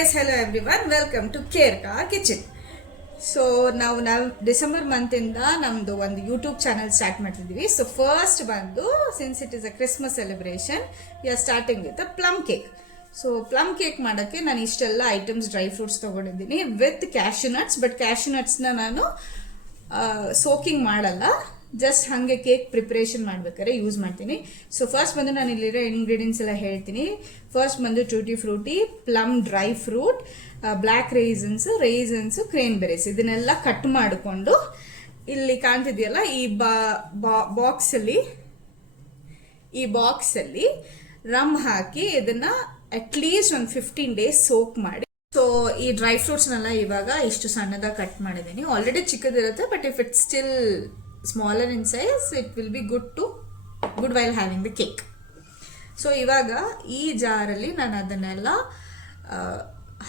guys, hello everyone, welcome to Kerka Kitchen. So ನಾವು December ಮಂತಿಂದ ನಮ್ಮದು ಒಂದು ಯೂಟ್ಯೂಬ್ ಚಾನಲ್ ಸ್ಟಾರ್ಟ್ ಮಾಡ್ತಿದ್ದೀವಿ. ಸೊ ಫಸ್ಟ್ ಬಂದು since it is a Christmas celebration you are starting with a plum cake. So plum cake ಮಾಡೋಕ್ಕೆ ನಾನು ಇಷ್ಟೆಲ್ಲ items dry fruits ತೊಗೊಂಡಿದ್ದೀನಿ with cashew nuts. But cashew ನಟ್ಸ್ನ ನಾನು ಸೋಕಿಂಗ್ ಮಾಡಲ್ಲ, ಜಸ್ಟ್ ಹಾಗೆ ಕೇಕ್ ಪ್ರಿಪ್ರೇಷನ್ ಮಾಡ್ಬೇಕಾದ್ರೆ ಯೂಸ್ ಮಾಡ್ತೀನಿ. ಸೊ ಫಸ್ಟ್ ಬಂದು ನಾನು ಇಲ್ಲಿರೋ ಇಂಗ್ರೀಡಿಯೆಂಟ್ಸ್ ಎಲ್ಲ ಹೇಳ್ತೀನಿ. ಫಸ್ಟ್ ಬಂದು tutti frutti, plum dry fruit, black ರೈಸನ್ಸು, ಕ್ರೇನ್ಬೆರೀಸ್ ಇದನ್ನೆಲ್ಲ ಕಟ್ ಮಾಡಿಕೊಂಡು ಇಲ್ಲಿ ಕಾಣ್ತಿದೆಯಲ್ಲ ಈ ಬಾಕ್ಸಲ್ಲಿ ರಮ್ ಹಾಕಿ ಇದನ್ನು ಅಟ್ಲೀಸ್ಟ್ ಒಂದು 15 days ಸೋಕ್ ಮಾಡಿ. ಸೊ ಈ ಡ್ರೈ ಫ್ರೂಟ್ಸ್ನೆಲ್ಲ ಇವಾಗ ಇಷ್ಟು ಸಣ್ಣದಾಗಿ ಕಟ್ ಮಾಡಿದ್ದೀನಿ. ಆಲ್ರೆಡಿ ಚಿಕ್ಕದಿರುತ್ತೆ, but if it's still smaller in size it will be good while having the cake. So ಇವಾಗ ಈ ಜಾರಲ್ಲಿ ನಾನು ಅದನ್ನೆಲ್ಲ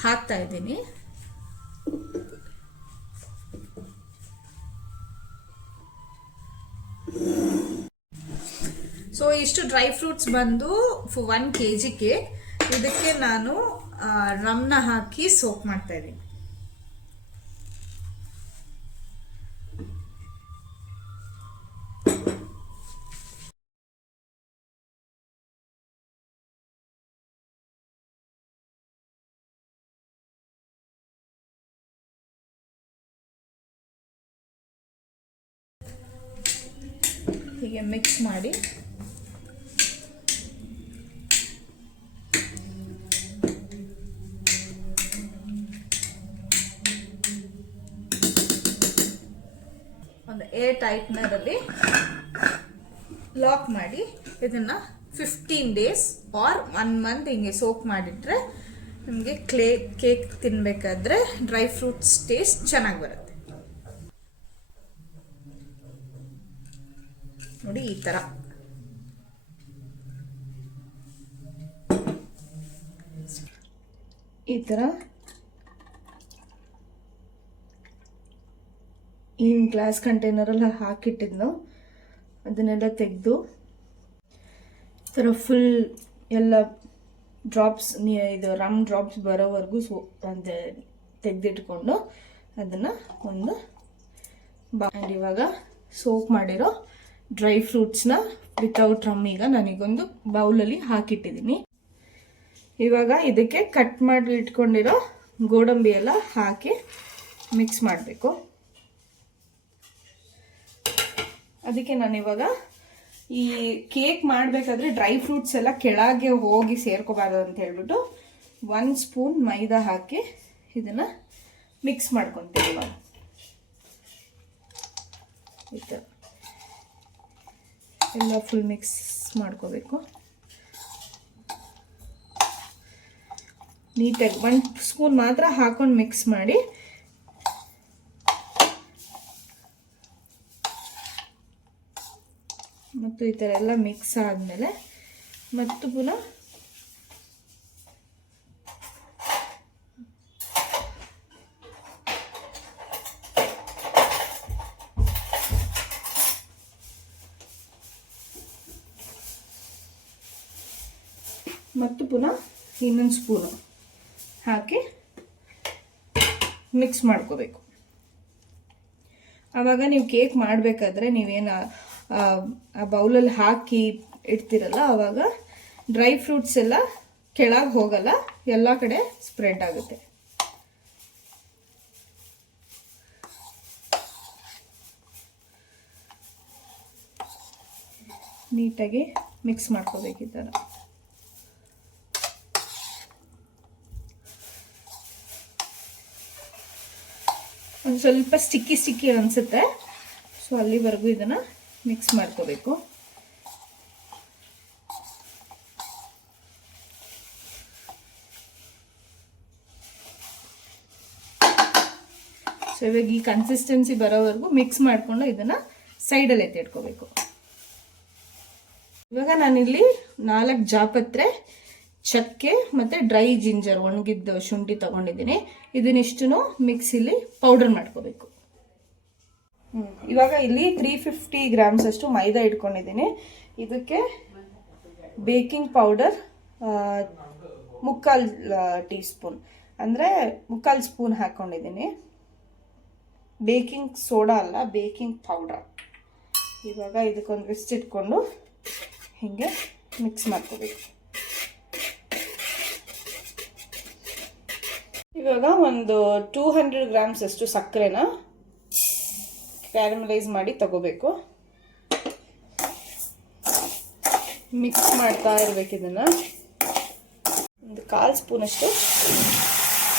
ಹಾಕ್ತಾ ಇದ್ದೀನಿ. ಸೊ ಇಷ್ಟು ಡ್ರೈ ಫ್ರೂಟ್ಸ್ ಬಂದು 1 kg ಕೇಕ್. ಇದಕ್ಕೆ ನಾನು ರಮ್ನ ಹಾಕಿ ಸೋಕ್ ಮಾಡ್ತಾ ಇದ್ದೀನಿ. ಹೀಗೆ ಮಿಕ್ಸ್ ಮಾಡಿ ಒಂದು ಏರ್ ಟೈಟ್ನರಲ್ಲಿ ಲಾಕ್ ಮಾಡಿ ಇದನ್ನು 15 days ಆರ್ 1 month ಹಿಂಗೆ ಸೋಕ್ ಮಾಡಿಟ್ರೆ ನಮಗೆ ಕೇಕ್ ತಿನ್ನಬೇಕಾದ್ರೆ ಡ್ರೈ ಫ್ರೂಟ್ಸ್ ಟೇಸ್ಟ್ ಚೆನ್ನಾಗಿ ಬರುತ್ತೆ. ನೋಡಿ ಈ ಥರ. ಏನು ಗ್ಲಾಸ್ ಕಂಟೈನರೆಲ್ಲ ಹಾಕಿಟ್ಟಿದ್ನು ಅದನ್ನೆಲ್ಲ ತೆಗೆದು ಈ ಥರ ಫುಲ್ ಎಲ್ಲ ಡ್ರಾಪ್ಸ್ ಇದು ರಮ್ ಡ್ರಾಪ್ಸ್ ಬರೋವರೆಗೂ ತೆಗೆದಿಟ್ಕೊಂಡು ಅದನ್ನು ಒಂದು ಆ್ಯಂಡ್ ಇವಾಗ ಸೋಕ್ ಮಾಡಿರೋ ಡ್ರೈ ಫ್ರೂಟ್ಸ್ನ ವಿತೌಟ್ ರಮ್ ಈಗ ನನಗೊಂದು ಬೌಲಲ್ಲಿ ಹಾಕಿಟ್ಟಿದ್ದೀನಿ. ಇವಾಗ ಇದಕ್ಕೆ ಕಟ್ ಮಾಡಿ ಇಟ್ಕೊಂಡಿರೋ ಗೋಡಂಬಿ ಎಲ್ಲ ಹಾಕಿ ಮಿಕ್ಸ್ ಮಾಡಬೇಕು. ಅದಕ್ಕೆ ನಾನಿವಾಗ ಈ ಕೇಕ್ ಮಾಡಬೇಕಾದ್ರೆ ಡ್ರೈ ಫ್ರೂಟ್ಸ್ ಎಲ್ಲ ಕೆಳಗೆ ಹೋಗಿ ಸೇರ್ಕೋಬಾರ್ದು ಅಂತ ಹೇಳ್ಬಿಟ್ಟು 1 ಸ್ಪೂನ್ ಮೈದಾ ಹಾಕಿ ಇದನ್ನು ಮಿಕ್ಸ್ ಮಾಡ್ಕೊತೀನಿ. ಇವಾಗ ಎಲ್ಲ ಫುಲ್ ಮಿಕ್ಸ್ ಮಾಡ್ಕೋಬೇಕು ನೀಟಾಗಿ. 1 ಸ್ಪೂನ್ ಮಾತ್ರ ಹಾಕೊಂಡು ಮಿಕ್ಸ್ ಮಾಡಿ ಮತ್ತು ಈ ಥರ ಎಲ್ಲ ಮಿಕ್ಸ್ ಆದಮೇಲೆ ಮತ್ತು ಪುನಃ ಇನ್ನೊಂದು ಸ್ಪೂನು ಹಾಕಿ ಮಿಕ್ಸ್ ಮಾಡ್ಕೋಬೇಕು. ಆವಾಗ ನೀವು ಕೇಕ್ ಮಾಡಬೇಕಾದ್ರೆ ನೀವೇನು ಆ ಬೌಲಲ್ಲಿ ಹಾಕಿ ಇಡ್ತೀರಲ್ಲ ಆವಾಗ ಡ್ರೈ ಫ್ರೂಟ್ಸ್ ಎಲ್ಲ ಕೆಳಗೆ ಹೋಗಲ್ಲ, ಎಲ್ಲ ಕಡೆ ಸ್ಪ್ರೆಡ್ ಆಗುತ್ತೆ. ನೀಟಾಗಿ ಮಿಕ್ಸ್ ಮಾಡ್ಕೋಬೇಕು ಈ ಥರ. ಒಂದು ಸ್ವಲ್ಪ ಸ್ಟಿಕ್ಕಿ ಅನಿಸುತ್ತೆ, ಸೊ ಅಲ್ಲಿವರೆಗೂ ಇದನ್ನು ಮಿಕ್ಸ್ ಮಾಡ್ಕೋಬೇಕು. ಸೊ ಇವಾಗ ಈ ಕನ್ಸಿಸ್ಟೆನ್ಸಿ ಬರೋವರೆಗೂ ಮಿಕ್ಸ್ ಮಾಡಿಕೊಂಡು ಇದನ್ನು ಸೈಡಲ್ಲಿ ಎತ್ತಿಟ್ಕೋಬೇಕು. ಇವಾಗ ನಾನಿಲ್ಲಿ 4 ಜಾಪತ್ರೆ, ಚಕ್ಕೆ ಮತ್ತು ಡ್ರೈ ಜಿಂಜರ್ ಒಣಗಿದ್ದ ಶುಂಠಿ ತೊಗೊಂಡಿದ್ದೀನಿ. ಇದನ್ನಿಷ್ಟು ಮಿಕ್ಸಿಲಿ ಪೌಡರ್ ಮಾಡ್ಕೋಬೇಕು. ಇವಾಗ ಇಲ್ಲಿ 350 grams ಅಷ್ಟು ಮೈದಾ ಇಟ್ಕೊಂಡಿದ್ದೀನಿ. ಇದಕ್ಕೆ ಬೇಕಿಂಗ್ ಪೌಡರ್ 3/4 ಟೀ ಸ್ಪೂನ್, ಅಂದರೆ 3/4 ಸ್ಪೂನ್ ಹಾಕ್ಕೊಂಡಿದ್ದೀನಿ. ಬೇಕಿಂಗ್ ಸೋಡಾ ಅಲ್ಲ, ಬೇಕಿಂಗ್ ಪೌಡರ್. ಇವಾಗ ಇದಕ್ಕೊಂದು ವಿಸ್ಟ್ ಇಟ್ಕೊಂಡು ಹೀಗೆ ಮಿಕ್ಸ್ ಮಾಡ್ಕೋಬೇಕು. ಇವಾಗ ಒಂದು 200 ಗ್ರಾಮ್ಸ್ ಅಷ್ಟು ಸಕ್ಕರೆನ ಕ್ಯಾರಮಲೈಸ್ ಮಾಡಿ ತಗೋಬೇಕು. ಮಿಕ್ಸ್ ಮಾಡ್ತಾ ಇರಬೇಕು. ಇದನ್ನು ಒಂದು 1/4 ಸ್ಪೂನಷ್ಟು,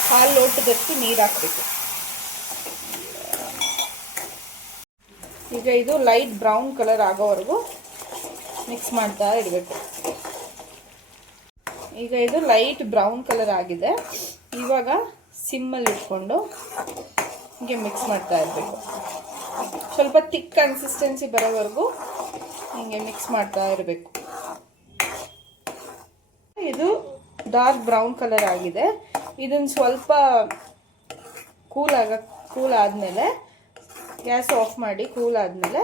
1/2 ಲೋಟದಷ್ಟು ನೀರು ಹಾಕಬೇಕು. ಈಗ ಇದು ಲೈಟ್ ಬ್ರೌನ್ ಕಲರ್ ಆಗೋವರೆಗೂ ಮಿಕ್ಸ್ ಮಾಡ್ತಾ ಇರಬೇಕು. ಈಗ ಇದು ಲೈಟ್ ಬ್ರೌನ್ ಕಲರ್ ಆಗಿದೆ. ಇವಾಗ ಸಿಮ್ಮಲ್ಲಿ ಇಟ್ಕೊಂಡು ಹೀಗೆ ಮಿಕ್ಸ್ ಮಾಡ್ತಾ ಇರಬೇಕು. ಸ್ವಲ್ಪ ತಿಕ್ ಕನ್ಸಿಸ್ಟೆನ್ಸಿ ಬರೋವರೆಗೂ ಹೀಗೆ ಮಿಕ್ಸ್ ಮಾಡ್ತಾ ಇರಬೇಕು. ಇದು ಡಾರ್ಕ್ ಬ್ರೌನ್ ಕಲರ್ ಆಗಿದೆ. ಇದನ್ನು ಸ್ವಲ್ಪ ಕೂಲ್ ಆದಮೇಲೆ ಗ್ಯಾಸ್ ಆಫ್ ಮಾಡಿ, ಕೂಲ್ ಆದಮೇಲೆ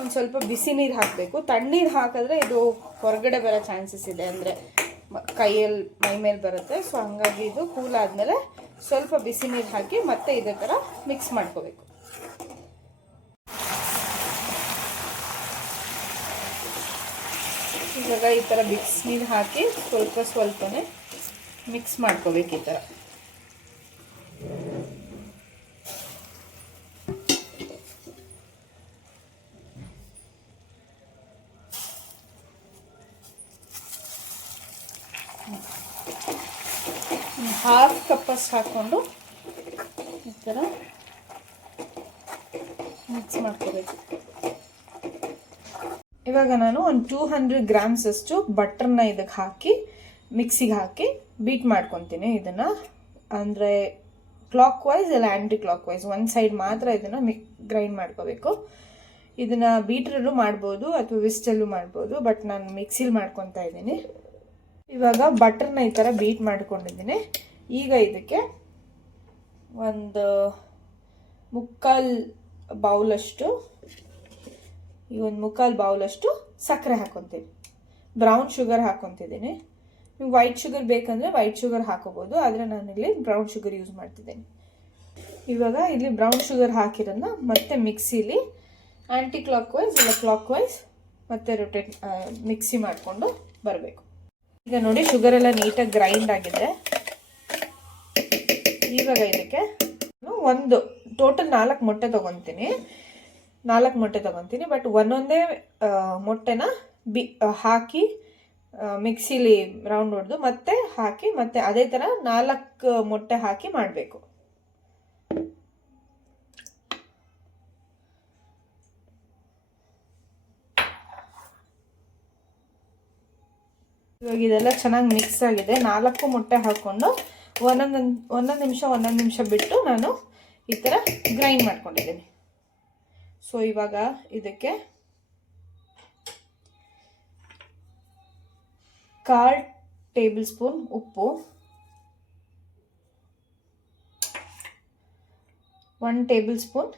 ಒಂದು ಸ್ವಲ್ಪ ಬಿಸಿ ನೀರು ಹಾಕಬೇಕು. ತಣ್ಣೀರು ಹಾಕಿದ್ರೆ ಇದು ಹೊರಗಡೆ ಬರೋ ಚಾನ್ಸಸ್ ಇದೆ, ಅಂದರೆ ಕೈಯಲ್ಲಿ ಮೈ ಮೇಲೆ ಬರುತ್ತೆ. ಸೊ ಹಂಗಾಗಿ ಇದು ಕೂಲ್ ಆದಮೇಲೆ ಸ್ವಲ್ಪ ಬಿಸಿ ನೀರು ಹಾಕಿ ಮತ್ತೆ ಇದೇ ಥರ ಮಿಕ್ಸ್ ಮಾಡ್ಕೋಬೇಕು. ಇವಾಗ ಈ ಥರ ಬಿಸಿ ನೀರು ಹಾಕಿ ಸ್ವಲ್ಪನೇ ಮಿಕ್ಸ್ ಮಾಡ್ಕೋಬೇಕು ಈ ಥರ. ಹಾಫ್ ಕಪ್ಪಷ್ಟು ಹಾಕ್ಕೊಂಡು ಈ ಥರ ಮಿಕ್ಸ್ ಮಾಡ್ಕೋಬೇಕು. ಇವಾಗ ನಾನು ಒಂದು 200 ಗ್ರಾಮ್ಸ್ ಅಷ್ಟು ಬಟರ್ನ ಇದಕ್ಕೆ ಹಾಕಿ ಮಿಕ್ಸಿಗೆ ಹಾಕಿ ಬೀಟ್ ಮಾಡ್ಕೊತೀನಿ. ಇದನ್ನು ಅಂದರೆ ಕ್ಲಾಕ್ ವೈಸ್ ಇಲ್ಲ ಆ್ಯಂಟಿ ಕ್ಲಾಕ್ ವೈಸ್, ಒಂದು ಸೈಡ್ ಮಾತ್ರ ಇದನ್ನು ಗ್ರೈಂಡ್ ಮಾಡ್ಕೋಬೇಕು. ಇದನ್ನು ಬೀಟ್ರಲ್ಲೂ ಮಾಡ್ಬೋದು ಅಥವಾ ವಿಸ್ಟಲ್ಲೂ ಮಾಡ್ಬೋದು, ಬಟ್ ನಾನು ಮಿಕ್ಸಿಲಿ ಮಾಡ್ಕೊತಾ ಇದ್ದೀನಿ. ಇವಾಗ ಬಟರ್ನ ಈ ಥರ ಬೀಟ್ ಮಾಡ್ಕೊಂಡಿದ್ದೀನಿ. ಈಗ ಇದಕ್ಕೆ ಒಂದು 3/4 ಬೌಲಷ್ಟು, ಈ ಒಂದು 3/4 ಬೌಲಷ್ಟು ಸಕ್ಕರೆ ಹಾಕ್ಕೊತೀನಿ. ಬ್ರೌನ್ ಶುಗರ್ ಹಾಕ್ಕೊತಿದ್ದೀನಿ. ನೀವು ವೈಟ್ ಶುಗರ್ ಬೇಕಂದರೆ ವೈಟ್ ಶುಗರ್ ಹಾಕೋಬೋದು, ಆದರೆ ನಾನಿಲ್ಲಿ ಬ್ರೌನ್ ಶುಗರ್ ಯೂಸ್ ಮಾಡ್ತಿದ್ದೀನಿ. ಇವಾಗ ಇಲ್ಲಿ ಬ್ರೌನ್ ಶುಗರ್ ಹಾಕಿರೋದನ್ನ ಮತ್ತೆ ಮಿಕ್ಸಿಲಿ ಆ್ಯಂಟಿ ಕ್ಲಾಕ್ ವೈಸ್ ಇಲ್ಲ ಕ್ಲಾಕ್ ವೈಸ್ ಮತ್ತೆ ರೊಟೇಟ್ ಮಿಕ್ಸಿ ಮಾಡಿಕೊಂಡು ಬರಬೇಕು. ಈಗ ನೋಡಿ ಶುಗರ್ ಎಲ್ಲ ನೀಟಾಗಿ ಗ್ರೈಂಡ್ ಆಗಿದೆ. ಇವಾಗ ಇದಕ್ಕೆ ಒಂದು ಟೋಟಲ್ 4 ಮೊಟ್ಟೆ ತೊಗೊತೀನಿ. 4 ಮೊಟ್ಟೆ ತೊಗೊತೀನಿ, ಬಟ್ ಒಂದೊಂದೇ ಮೊಟ್ಟೆನ ಹಾಕಿ ಮಿಕ್ಸಿಲಿ ರೌಂಡ್ ಹೊಡೆದು ಮತ್ತೆ ಹಾಕಿ ಮತ್ತೆ ಅದೇ ಥರ 4 ಮೊಟ್ಟೆ ಹಾಕಿ ಮಾಡಬೇಕು. ಇವಾಗ ಇದೆಲ್ಲ ಚೆನ್ನಾಗಿ ಮಿಕ್ಸ್ ಆಗಿದೆ. 4 ಮೊಟ್ಟೆ ಹಾಕ್ಕೊಂಡು ಒಂದೊಂದು ನಿಮಿಷ ಬಿಟ್ಟು ನಾನು ಈ ಥರ ಗ್ರೈಂಡ್ ಮಾಡ್ಕೊಂಡಿದ್ದೀನಿ. ಸೊ ಇವಾಗ ಇದಕ್ಕೆ 1/4 ಟೇಬಲ್ ಸ್ಪೂನ್ ಉಪ್ಪು, 1 ಟೇಬಲ್ ಸ್ಪೂನ್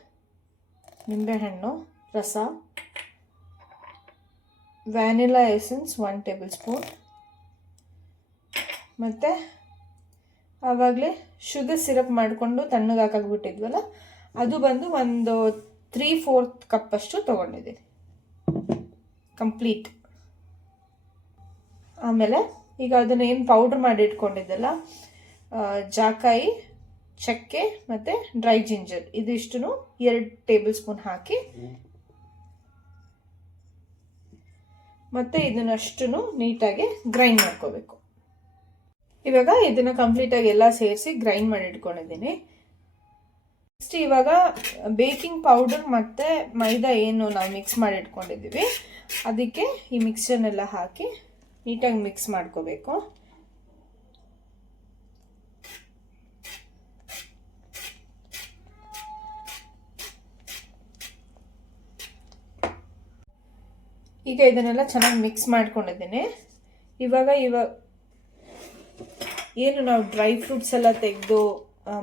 ನಿಂಬೆಹಣ್ಣು ರಸ, ವ್ಯಾನಿಲಾ ಎಸೆನ್ಸ್ 1 ಟೇಬಲ್ ಸ್ಪೂನ್, ಮತ್ತು ಆವಾಗಲೇ ಶುಗರ್ ಸಿರಪ್ ಮಾಡಿಕೊಂಡು ತಣ್ಣಗೆ ಹಾಕಾಕ್ಬಿಟ್ಟಿದ್ವಲ್ಲ ಅದು ಬಂದು ಒಂದು 3/4 ಕಪ್ಪಷ್ಟು ತೊಗೊಂಡಿದ್ದೀನಿ ಕಂಪ್ಲೀಟ್. ಆಮೇಲೆ ಈಗ ಅದನ್ನು ಏನು ಪೌಡ್ರ್ ಮಾಡಿ ಇಟ್ಕೊಂಡಿದ್ದಲ್ಲ, ಜಾಕಾಯಿ, ಚಕ್ಕೆ ಮತ್ತು ಡ್ರೈ ಜಿಂಜರ್ ಇದಿಷ್ಟು 2 ಟೇಬಲ್ ಸ್ಪೂನ್ ಹಾಕಿ ಮತ್ತು ಇದನ್ನಷ್ಟು ನೀಟಾಗಿ ಗ್ರೈಂಡ್ ಮಾಡ್ಕೋಬೇಕು. ಇವಾಗ ಇದನ್ನು ಕಂಪ್ಲೀಟಾಗಿ ಎಲ್ಲ ಸೇರಿಸಿ ಗ್ರೈಂಡ್ ಮಾಡಿ ಇಟ್ಕೊಂಡಿದ್ದೀನಿ. ನೆಕ್ಸ್ಟ್ ಇವಾಗ ಬೇಕಿಂಗ್ ಪೌಡರ್ ಮತ್ತು ಮೈದಾ ಏನು ನಾವು ಮಿಕ್ಸ್ ಮಾಡಿ ಇಟ್ಕೊಂಡಿದ್ದೀವಿ ಅದಕ್ಕೆ ಈ ಮಿಕ್ಸ್ಚರ್ನೆಲ್ಲ ಹಾಕಿ ನೀಟಾಗಿ ಮಿಕ್ಸ್ ಮಾಡ್ಕೋಬೇಕು. ಈಗ ಇದನ್ನೆಲ್ಲ ಚೆನ್ನಾಗಿ ಮಿಕ್ಸ್ ಮಾಡ್ಕೊಂಡಿದ್ದೀನಿ. ಇವಾಗ ಏನು ನಾವು ಡ್ರೈ ಫ್ರೂಟ್ಸ್ ಎಲ್ಲ ತೆಗೆದು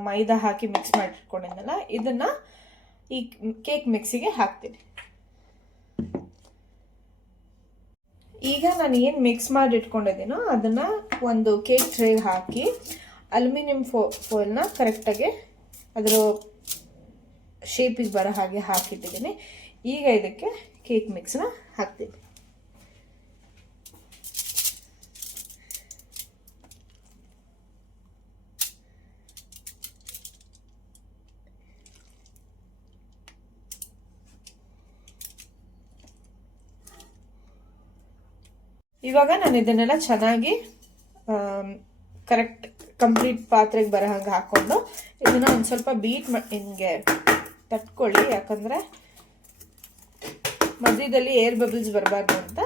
ಮೈದಾ ಹಾಕಿ ಮಿಕ್ಸ್ ಮಾಡಿಟ್ಕೊಂಡಿದ್ದಲ್ಲ ಇದನ್ನು ಈ ಕೇಕ್ ಮಿಕ್ಸಿಗೆ ಹಾಕ್ತೀನಿ. ಈಗ ನಾನು ಏನು ಮಿಕ್ಸ್ ಮಾಡಿ ಇಟ್ಕೊಂಡಿದ್ದೀನೋ ಅದನ್ನು ಒಂದು ಕೇಕ್ ಟ್ರೇಗೆ ಹಾಕಿ ಅಲ್ಯೂಮಿನಿಯಂ ಫಾಯಿಲ್ನ ಕರೆಕ್ಟಾಗಿ ಅದರ ಶೇಪಿಗೆ ಬರೋ ಹಾಗೆ ಹಾಕಿಟ್ಟಿದ್ದೀನಿ. ಈಗ ಇದಕ್ಕೆ ಕೇಕ್ ಮಿಕ್ಸ್ನ ಹಾಕ್ತೀನಿ. ಇವಾಗ ನಾನು ಇದನ್ನೆಲ್ಲ ಚೆನ್ನಾಗಿ ಕರೆಕ್ಟ್ ಕಂಪ್ಲೀಟ್ ಪಾತ್ರೆಗೆ ಬರೋ ಹಂಗೆ ಹಾಕ್ಕೊಂಡು ಇದನ್ನ ಒಂದು ಸ್ವಲ್ಪ ಬೀಟ್ ಹಿಂಗೆ ತಟ್ಕೊಳ್ಳಿ, ಯಾಕಂದರೆ ಮಧ್ಯದಲ್ಲಿ ಏರ್ ಬಬಲ್ಸ್ ಬರಬಾರ್ದು ಅಂತ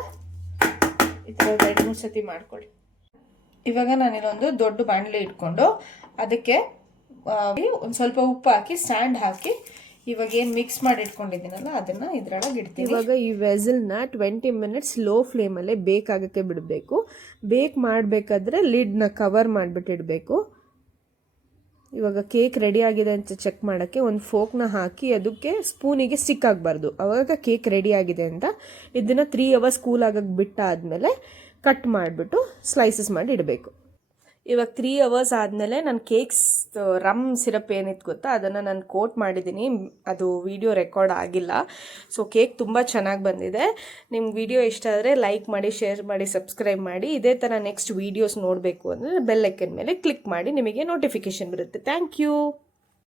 ಈ ಥರ 2-3 ಸತಿ ಮಾಡ್ಕೊಳ್ಳಿ. ಇವಾಗ ನಾನಿನ್ನೊಂದು ದೊಡ್ಡ ಬಾಣಲೆ ಇಟ್ಕೊಂಡು ಅದಕ್ಕೆ ಒಂದು ಸ್ವಲ್ಪ ಉಪ್ಪು ಹಾಕಿ ಸ್ಟ್ಯಾಂಡ್ ಹಾಕಿ ಇವಾಗ ಏನು ಮಿಕ್ಸ್ ಮಾಡಿ ಇಟ್ಕೊಂಡಿದ್ದೀನಲ್ಲ ಅದನ್ನು ಇದ್ರೊಳಗೆ ಇಡ್ತೀನಿ. ಇವಾಗ ಈ ವೆಸಲ್ನ 20 ಮಿನಿಟ್ಸ್ ಲೋ ಫ್ಲೇಮಲ್ಲೇ ಬೇಕ್ ಆಗೋಕ್ಕೆ ಬಿಡಬೇಕು. ಬೇಕ್ ಮಾಡಬೇಕಾದ್ರೆ ಲಿಡ್ನ ಕವರ್ ಮಾಡಿಬಿಟ್ಟು ಇಡಬೇಕು. ಇವಾಗ ಕೇಕ್ ರೆಡಿ ಆಗಿದೆ ಅಂತ ಚೆಕ್ ಮಾಡೋಕ್ಕೆ ಒಂದು ಫೋಕ್ನ ಹಾಕಿ ಅದಕ್ಕೆ ಸ್ಪೂನಿಗೆ ಸ್ಟಿಕ್ ಆಗಬಾರ್ದು, ಅವಾಗ ಕೇಕ್ ರೆಡಿ ಆಗಿದೆ ಅಂತ. ಇದನ್ನು 3 ಅವರ್ಸ್ ಕೂಲ್ ಆಗೋಕ್ಕೆ ಬಿಟ್ಟಾದಮೇಲೆ ಕಟ್ ಮಾಡಿಬಿಟ್ಟು ಸ್ಲೈಸಸ್ ಮಾಡಿ ಇಡಬೇಕು. ಇವಾಗ 3 ಅವರ್ಸ್ ಆದಮೇಲೆ ನಾನು ಕೇಕ್ಸ್ ರಮ್ ಸಿರಪ್ ಏನಿತ್ತು ಗೊತ್ತಾ, ಅದನ್ನು ನಾನು ಕೋಟ್ ಮಾಡಿದ್ದೀನಿ. ಅದು ವಿಡಿಯೋ ರೆಕಾರ್ಡ್ ಆಗಿಲ್ಲ. ಸೊ ಕೇಕ್ ತುಂಬ ಚೆನ್ನಾಗಿ ಬಂದಿದೆ. ನಿಮ್ಗೆ ವಿಡಿಯೋ ಇಷ್ಟ ಆದರೆ ಲೈಕ್ ಮಾಡಿ, ಶೇರ್ ಮಾಡಿ, ಸಬ್ಸ್ಕ್ರೈಬ್ ಮಾಡಿ. ಇದೇ ಥರ ನೆಕ್ಸ್ಟ್ ವೀಡಿಯೋಸ್ ನೋಡಬೇಕು ಅಂದರೆ ಬೆಲ್ ಐಕನ್ ಮೇಲೆ ಕ್ಲಿಕ್ ಮಾಡಿ, ನಿಮಗೆ ನೋಟಿಫಿಕೇಶನ್ ಬರುತ್ತೆ. Thank you.